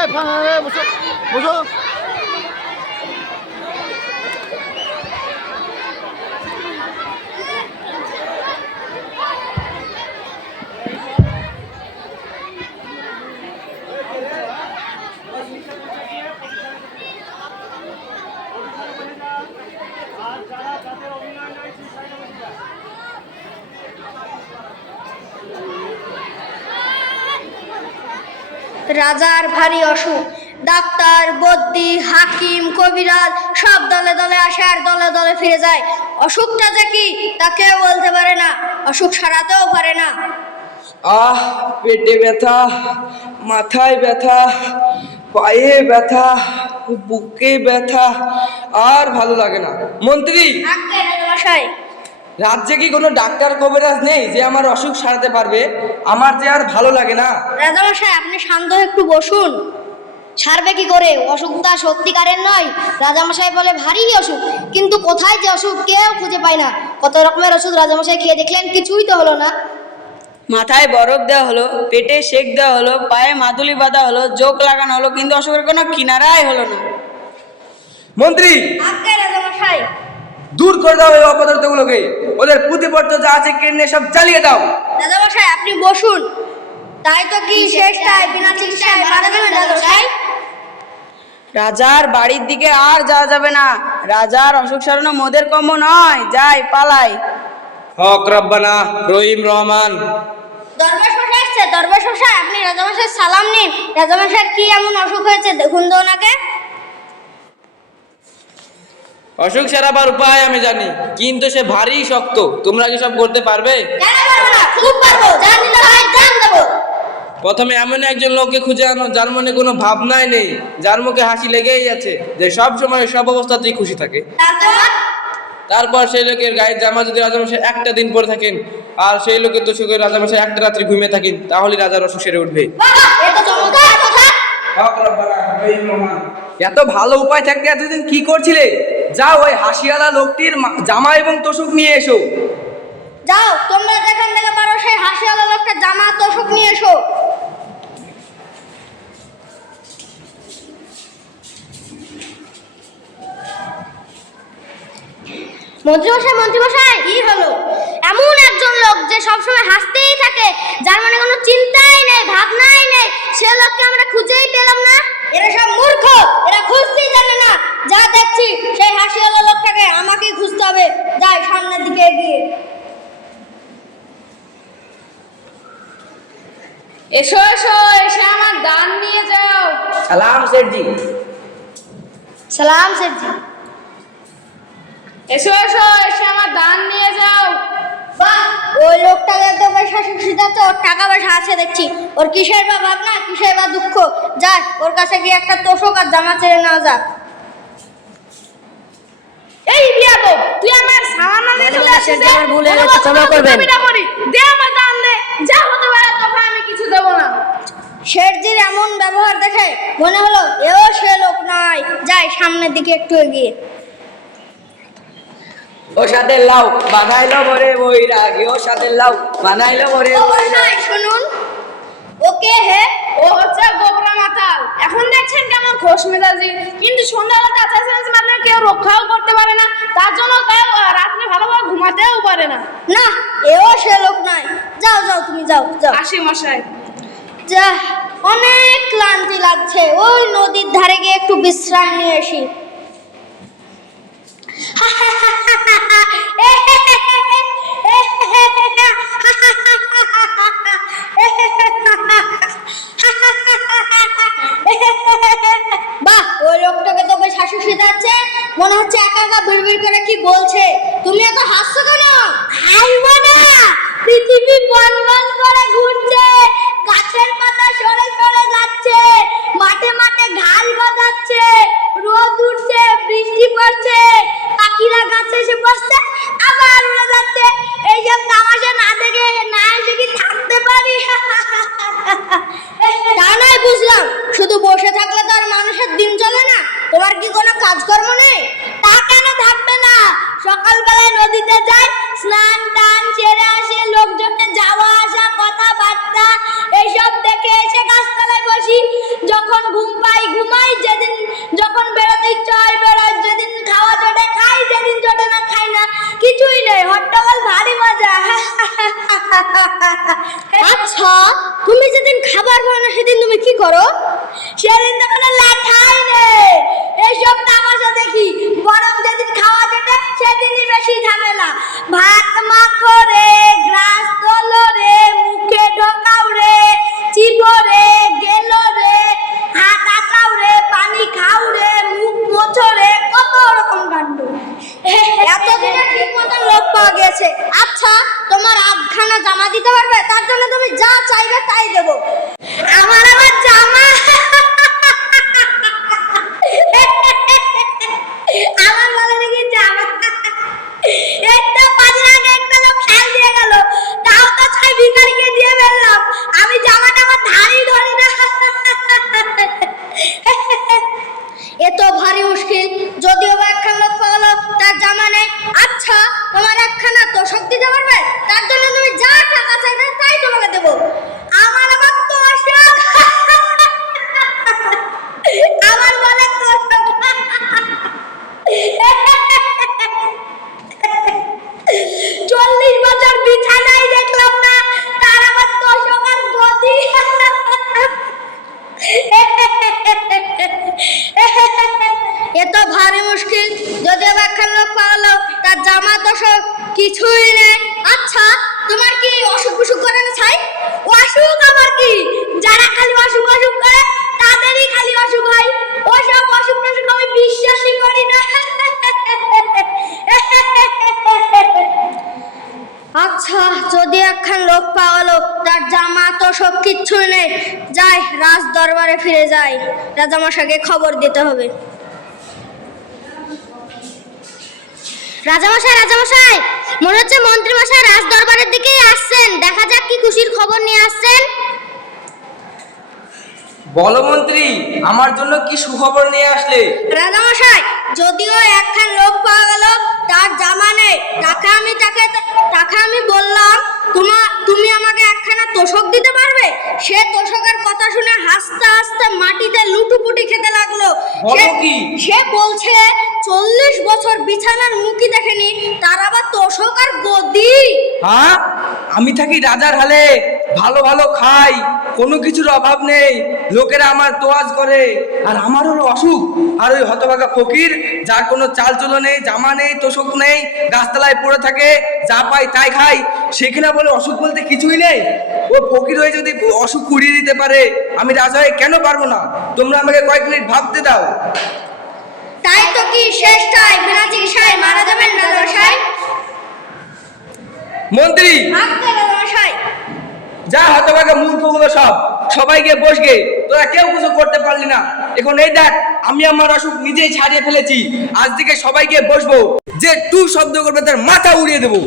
এই, ফা- এই, বসো বসো। রাজার ভারী অসুখ। ডাক্তার বদ্যি হাকিম কবিরাজ সব দলে দলে আসে আর দলে দলে ফিরে যায়। অসুখটা যে কি তা কেউ বলতে পারে না। অসুখ সারাতেও পারে না। আহ পেটে ব্যথা মাথায় ব্যথা পায়ে ব্যথা বুকে ব্যথা আর ভালো লাগে না। মন্ত্রী! রাজামশাই রাজ্যে কি কোনো ডাক্তার কবিরাজ নেই যে আমার অসুখ সারাতে পারবে? আমার যে আর ভালো লাগে না। রাজামশাই আপনি শান্ত হয়ে একটু বসুন। সারবে কি করে? অসুখটা সত্যিকারের নয়। রাজামশাই বলে ভারী অসুখ। কিন্তু কোথায় যে অসুখ কেউ খুঁজে পায় না। কত রকমের ওষুধ রাজামশাই খেয়ে দেখলেন কিছুই তো হলো না। মাথায় বরফ দেওয়া হলো পেটে সেক দেওয়া হলো পায়ে মাদুলি বাঁধা হলো জোক লাগানো হলো কিন্তু অসুখের কোনো কিনারাই হলো না। মন্ত্রী! রাজামশাই দূর করে দাও এই অপদার্থগুলোকে। ওদের পুঁতিপত্র যা আছে কেনে সব চালিয়ে দাও। রাজামশাই আপনি বসুন। তাই তো কি শেষটায় বিনা চিকিৎসায় মারা যাবেন রাজামশাই রাজার বাড়ির দিকে আর যাওয়া যাবে না। রাজার অসুখ সারানো মোদের কম্য নয়। যাই পালাই। হক রব্বানা রহিম রহমান। দরবার মশাই এসছে দরবার মশাই আপনি রাজামশাই সালাম নিন। রাজামশাই কি এমন অসুখ হয়েছে? দেখুন তো ওনাকে। অসুখ সারাবার উপায় আমি জানি কিন্তু সে ভারী শক্ত। তোমরা কি সব করতে পারবে? প্রথমে এমন একজন লোককে খুঁজে আনো যার মনে কোনো ভাবনাই নেই যার মুখে হাসি লেগেই আছে যে সব সময় সব অবস্থাতেই খুশি থাকে। তারপর? সেই লোকের গায়ের জামা যদি রাজামশাই একটা দিন পরে থাকেন আর সেই লোকের তো সুখে রাজামশাই একটা রাত্রি ঘুমিয়ে থাকেন তাহলে রাজার অসুখ সেরে উঠবে। এত ভালো উপায় থাকতে এতদিন কি করছিলে? যাও ওই হাসিয়ালা লোকটির জামা এবং তোষক নিয়ে এসো। যাও, তোমরা যেখান থেকে পারো সেই হাসিওয়ালা লোকটা জামা, তোষক নিয়ে এসো। মন্ত্রীমশাই মন্ত্রীমশাই! কি হলো? এমন একজন লোক যে সবসময় হাসতেই থাকে যার মানে কোনো চিন্তাই নেই ভাবনাই নেই। সে লোককে আমরা খুঁজেই পেলাম না। এরা সব মূর্খ এরা খুঁজতেই জানে না। যা দেখছি সেই হাসিওয়ালা লোকটাকে আমাকেই খুঁজতে হবে। যাই সামনের দিকে এগিয়ে। এসো এসো এসে আমার দান নিয়ে যাও। সালাম শেঠজি। সালাম শেঠজি। এসো এসো এসে আমার দান নিয়ে যাও। ওই লোকটাকে তো পয়সা সুবিধা তো ওর টাকা পয়সা আছে দেখছি। ওর কিসের বা ভাবনা কিসের বা দুঃখ? যাক ওর কাছে গিয়ে একটা তোষক আর জামা ছেড়ে নেওয়া যাক এই বিয়াদব তুই আমার নিয়ে চলে আসছিস আমার ভুল হয়ে গেছে, ক্ষমা করবেন। দে আমার দান দে। যা হতে পারে তোকে আমি কিছু দেবো না। শেঠজির এমন ব্যবহার দেখে মনে হলো এও সে লোক নয়। যাই সামনের দিকে একটু এগিয়ে। ও সাথে লাউ বানাইলো বরে ওই রাগে ও সাথে লাউ বানাইলো বরে ও নয় শুনুন। ওকে হে ও হচ্ছে গোবরা মাতাল। এখন দেখছেন কেমন খোশ মেজাজি। কিন্তু সন্ধ্যাবেলা চাচা চেঁচামেচি মারলে কেউ রক্ষাও করতে পারে না। তার জন্য কেউ রাত্রে ভালোভাবে ঘুমাতেও পারে না। না এও সে লোক নয়। যাও যাও তুমি যাও যাও। আসি মশাই। যা অনেক ক্লান্তি লাগছে। ওই নদীর ধারে গিয়ে একটু বিশ্রাম নিয়ে আসি। বাহ, ওই লোকটাকে তো বেশ হাসি মনে হচ্ছে একা একা বিড়বিড় করে কি বলছে। তুমি এত হাসছো গেছে আচ্ছা তোমার আধখানা জামা দিতে পারবে? তার জন্য তুমি যা চাইবে তাই দেব। চল্লিশ বছর বিছানায় দেখলাম না, তার আবার তোষক আর গদি ভারী মুশকিল যদি ব্যাখ্যা লোক পাওয়ালো তার জামা তো সব কিছুই নেই। লোক পাওয়ালো তার জামা তো সব কিচ্ছু নেই। যাই রাজ দরবারে ফিরে যাই। রাজামশাকে খবর দিতে হবে। রাজামশাই রাজামশাই মনে হচ্ছে মন্ত্রী মশাই রাজ দরবারের দিকেই আসছেন। দেখা যাক কি খুশির খবর নিয়ে আসছেন। বলো মন্ত্রী আমার জন্য কি সুখবর নিয়ে আসলে? রাজামশাই যদিও একখান লোক পাওয়া গেল তার জামা নেই। টাকা আমি তাকে টাকা আমি বললাম তোমার তুমি আমাকে একখানা তোষক দিতে পারবে? সে তোষকের কথা শুনে হাসতে হাসতে মাটিতে লুটুপুটি খেতে লাগল। সে- কি? সে বলছে চল্লিশ বছর বিছানার মুখি দেখেনি তার আবার তোষক আর গদি? হ্যাঁ? আমি থাকি রাজার হালে ভালো ভালো খাই কোনো কিছুর অভাব নেই লোকেরা আমার তোয়াজ করে আর আমার হলো অসুখ। আর ওই হতভাগা ফকির যার কোনো চাল চলো নেই জামা নেই তোষক নেই গাছতলায় পড়ে থাকে যা পাই তাই খাই সেখানে বলে অসুখ বলতে কিছুই নেই? ও ফকির হয়ে যদি অসুখ কুড়িয়ে দিতে পারে আমি রাজা হয়ে কেন পারব না? তোমরা আমাকে কয়েক মিনিট ভাবতে দাও। তাই তো কি শেষটায় বিনা চিকিৎসায় মারা যাবেন রাজামশাই মন্ত্রী! আচ্ছা রাজামশাই যা হতভাগা মূর্খগুলো সব। সবাই গিয়ে বসগে তোরা কেউ কিছু করতে পারলি না। এখন এই দেখ আমি আমার অসুখ নিজেই ছাড়িয়ে ফেলেছি। আজ থেকে সবাই গিয়ে বসবো। যে টু শব্দ করবে তার মাথা উড়িয়ে দেবো।